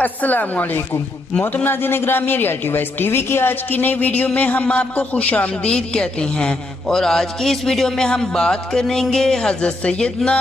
السلام علیکم محترم ناظرین گرامی، ریالٹی وائز ٹی وی کی آج کی نئی ویڈیو میں ہم آپ کو خوش آمدید کہتے ہیں، اور آج کی اس ویڈیو میں ہم بات کریں گے حضرت سیدنا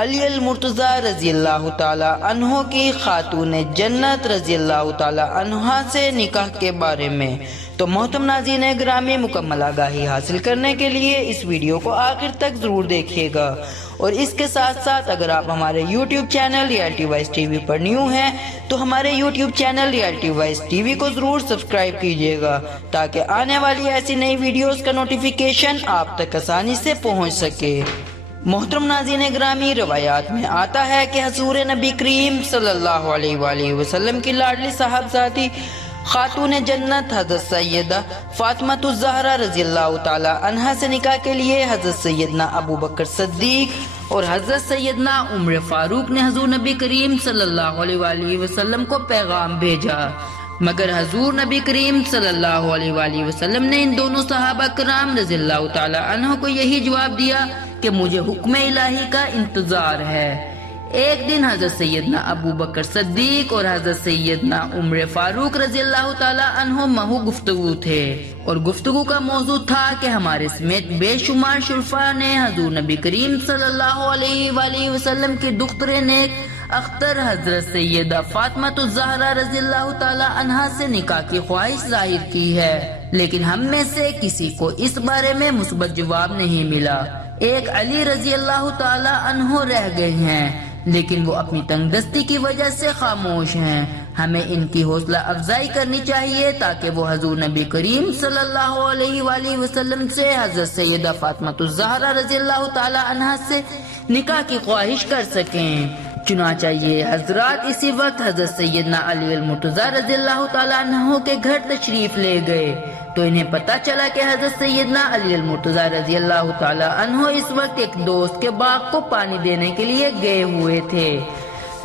علی المرتضیٰ رضی اللہ تعالی عنہ کی خاتون جنت رضی اللہ تعالی عنہ سے نکاح کے بارے میں۔ تو محترم ناظرین گرامی، مکمل آگاہی حاصل کرنے کے لیے اس ویڈیو کو آخر تک ضرور دیکھیے گا، اور اس کے ساتھ ساتھ اگر آپ ہمارے YouTube channel Reality Wise TV وی پر نیو ہیں تو ہمارے YouTube channel Reality Wise TV وی کو ضرور سبسکرائب کیجیے گا، تاکہ آنے والی ایسی نئی ویڈیوز کا نوٹیفیکیشن آپ تک آسانی سے پہنچ سکے۔ محترم ناظرین گرامی، روایات میں آتا ہے کہ حضور نبی کریم صلی اللہ علیہ وآلہ وسلم کی لاڈلی صاحبزادی خاتون جنت حضرت سیدہ فاطمہ الزہرا رضی اللہ تعالی عنہا سے نکاح کے لیے حضرت سیدنا ابو بکر صدیق اور حضرت سیدنا عمر فاروق نے حضور نبی کریم صلی اللہ علیہ وآلہ وسلم کو پیغام بھیجا، مگر حضور نبی کریم صلی اللہ علیہ وآلہ وسلم نے ان دونوں صحابہ کرام رضی اللہ تعالی عنہ کو یہی جواب دیا کہ مجھے حکم الہی کا انتظار ہے۔ ایک دن حضرت سیدنا ابو بکر صدیق اور حضرت سیدنا عمر فاروق رضی اللہ تعالی عنہ محو گفتگو تھے، اور گفتگو کا موضوع تھا کہ ہمارے سمیت بے شمار شرفاء نے حضور نبی کریم صلی اللہ علیہ وآلہ وسلم کی دختر نیک اختر حضرت سیدہ فاطمہ الزہرا رضی اللہ تعالی عنہا سے نکاح کی خواہش ظاہر کی ہے، لیکن ہم میں سے کسی کو اس بارے میں مثبت جواب نہیں ملا۔ ایک علی رضی اللہ تعالی عنہ رہ گئے ہیں، لیکن وہ اپنی تنگ دستی کی وجہ سے خاموش ہیں۔ ہمیں ان کی حوصلہ افزائی کرنی چاہیے تاکہ وہ حضور نبی کریم صلی اللہ علیہ وآلہ وسلم سے حضرت سیدہ فاطمہ الزہرا رضی اللہ تعالی عنہا سے نکاح کی خواہش کر سکیں۔ چنانچہ یہ حضرات اسی وقت حضرت سیدنا علی المرتضیٰ رضی اللہ تعالی عنہ کے گھر تشریف لے گئے، تو انہیں پتا چلا کہ حضرت سیدنا علی المرتضیٰ رضی اللہ تعالی عنہ اس وقت ایک دوست کے باغ کو پانی دینے کے لیے گئے ہوئے تھے۔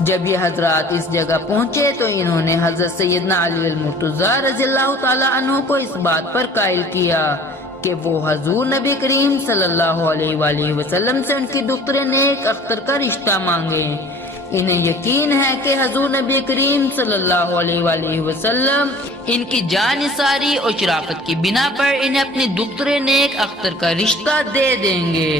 جب یہ حضرات اس جگہ پہنچے تو انہوں نے حضرت سیدنا علی المرتضیٰ رضی اللہ تعالی عنہ کو اس بات پر قائل کیا کہ وہ حضور نبی کریم صلی اللہ علیہ وآلہ وسلم سے ان کی دختر نیک اختر کا رشتہ مانگیں۔ انہیں یقین ہے کہ حضور نبی کریم صلی اللہ علیہ وآلہ وسلم ان کی جان نثاری اور شرافت کی بنا پر انہیں اپنی دختر نیک اختر کا رشتہ دے دیں گے۔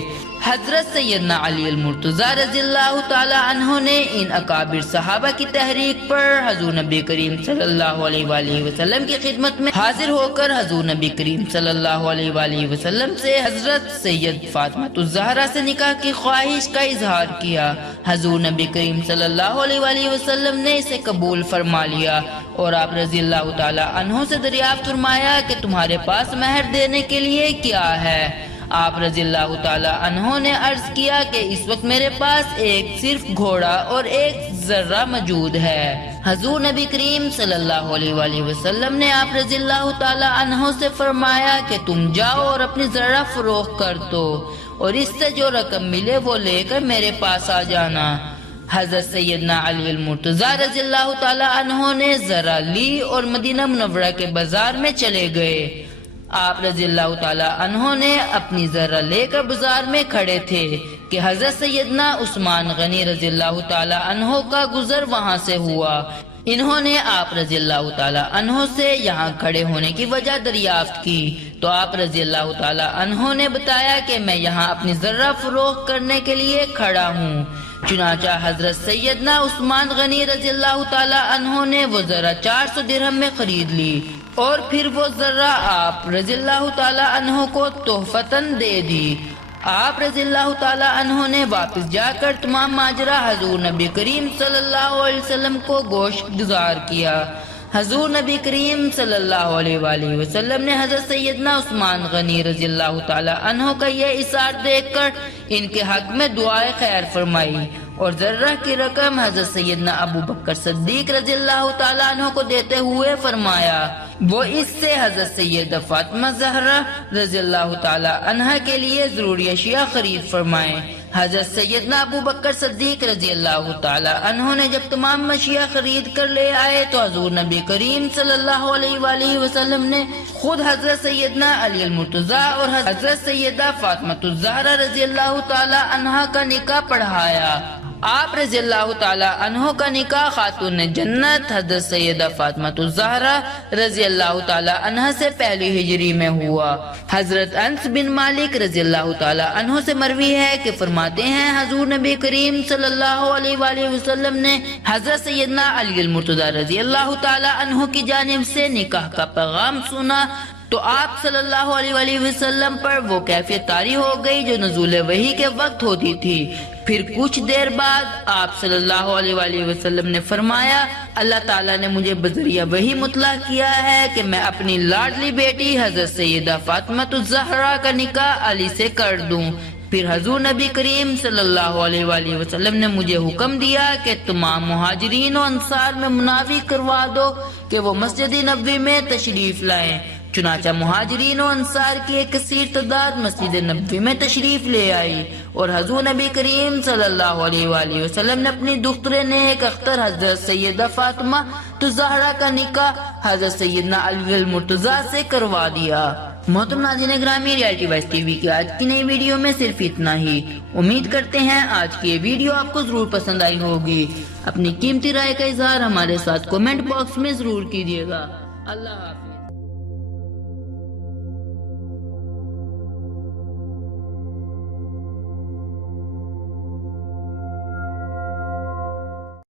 حضرت سیدنا علی المرتضیٰ رضی اللہ تعالی عنہ نے ان اکابر صحابہ کی تحریک پر حضور نبی کریم صلی اللہ علیہ وآلہ وسلم کی خدمت میں حاضر ہو کر حضور نبی کریم صلی اللہ علیہ وآلہ وسلم سے حضرت سید فاطمہ الزہرا سے نکاح کی خواہش کا اظہار کیا۔ حضور نبی کریم صلی اللہ علیہ وآلہ وسلم نے اسے قبول فرما لیا، اور آپ رضی اللہ تعالی عنہ سے دریافت فرمایا کہ تمہارے پاس مہر دینے کے لیے کیا ہے؟ آپ رضی اللہ تعالی عنہ نے عرض کیا کہ اس وقت میرے پاس ایک صرف گھوڑا اور ایک ذرہ موجود ہے۔ حضور نبی کریم صلی اللہ علیہ وآلہ وسلم نے آپ رضی اللہ تعالی عنہ سے فرمایا کہ تم جاؤ اور اپنی ذرہ فروخت کر دو، اور اس سے جو رقم ملے وہ لے کر میرے پاس آ جانا۔ حضرت سیدنا علی المرتضیٰ رضی اللہ تعالی عنہ نے ذرہ لی اور مدینہ منورہ کے بازار میں چلے گئے۔ آپ رضی اللہ تعالی عنہ نے اپنی ذرہ لے کر بازار میں کھڑے تھے کہ حضرت سیدنا عثمان غنی رضی اللہ تعالی عنہ کا گزر وہاں سے ہوا۔ انہوں نے آپ رضی اللہ تعالی عنہ سے یہاں کھڑے ہونے کی وجہ دریافت کی، تو آپ رضی اللہ تعالی عنہ نے بتایا کہ میں یہاں اپنی ذرہ فروخت کرنے کے لیے کھڑا ہوں۔ چنانچہ حضرت سیدنا عثمان غنی رضی اللہ تعالی عنہ نے وہ ذرہ 400 درہم میں خرید لی، اور پھر وہ ذرہ آپ رضی اللہ تعالی عنہ کو تحفتاً دے دی۔ آپ رضی اللہ تعالی عنہ نے واپس جا کر تمام ماجرا حضور نبی کریم صلی اللہ علیہ وسلم کو گوش گزار کیا۔ حضور نبی کریم صلی اللہ علیہ وآلہ وسلم نے حضرت سیدنا عثمان غنی رضی اللہ تعالی عنہ کا یہ اظہار دیکھ کر ان کے حق میں دعائے خیر فرمائی، اور ذرہ کی رقم حضرت سیدنا ابو بکر صدیق رضی اللہ تعالی عنہ کو دیتے ہوئے فرمایا وہ اس سے حضرت سیدہ فاطمہ زہرا رضی اللہ تعالی عنہ کے لیے ضروری اشیاء خرید فرمائیں۔ حضرت سیدنا ابو بکر صدیق رضی اللہ تعالی عنہ نے جب تمام اشیاء خرید کر لے آئے تو حضور نبی کریم صلی اللہ علیہ وآلہ وسلم نے خود حضرت سیدنا علی المرتضیٰ اور حضرت سیدہ فاطمہ الزہرا رضی اللہ تعالی عنہ کا نکاح پڑھایا، آپ رضی اللہ تعالی عنہ کا نکاح خاتون جنت حضرت سیدہ فاطمہ الزہرا رضی اللہ تعالی عنہ سے پہلی ہجری میں ہوا۔ حضرت انس بن مالک رضی اللہ تعالی عنہ سے مروی ہے کہ فرماتے ہیں حضور نبی کریم صلی اللہ علیہ وآلہ وسلم نے حضرت سیدنا علی المرتضی رضی اللہ تعالی عنہ کی جانب سے نکاح کا پیغام سنا تو آپ صلی اللہ علیہ وآلہ وسلم پر وہ کیفیت طاری ہو گئی جو نزول وحی کے وقت ہوتی تھی۔ پھر کچھ دیر بعد آپ صلی اللہ علیہ وآلہ وسلم نے فرمایا اللہ تعالیٰ نے مجھے بذریعہ وحی مطلع کیا ہے کہ میں اپنی لاڈلی بیٹی حضرت سیدہ فاطمہ الزہرا کا نکاح علی سے کر دوں۔ پھر حضور نبی کریم صلی اللہ علیہ وآلہ وسلم نے مجھے حکم دیا کہ تمام مہاجرین و انصار میں منافی کروا دو کہ وہ مسجد نبوی میں تشریف لائیں۔ چنانچہ مہاجرین و انصار کی ایک کثیر تعداد مسجد نبوی میں تشریف لے آئی اور حضور نبی کریم صلی اللہ علیہ وآلہ وسلم نے اپنی دختر نیک اختر حضرت سیدہ فاطمہ الزہرا کا نکاح حضرت سیدنا علی المرتضی سے کروا دیا۔ محترم ناظرین گرامی، ریالٹی وائز ٹی وی کی آج کی نئی ویڈیو میں صرف اتنا ہی۔ امید کرتے ہیں آج کی یہ ویڈیو آپ کو ضرور پسند آئی ہوگی۔ اپنی قیمتی رائے کا اظہار ہمارے ساتھ کومنٹ باکس میں ضرور کیجیے گا۔ اللہ حافظ۔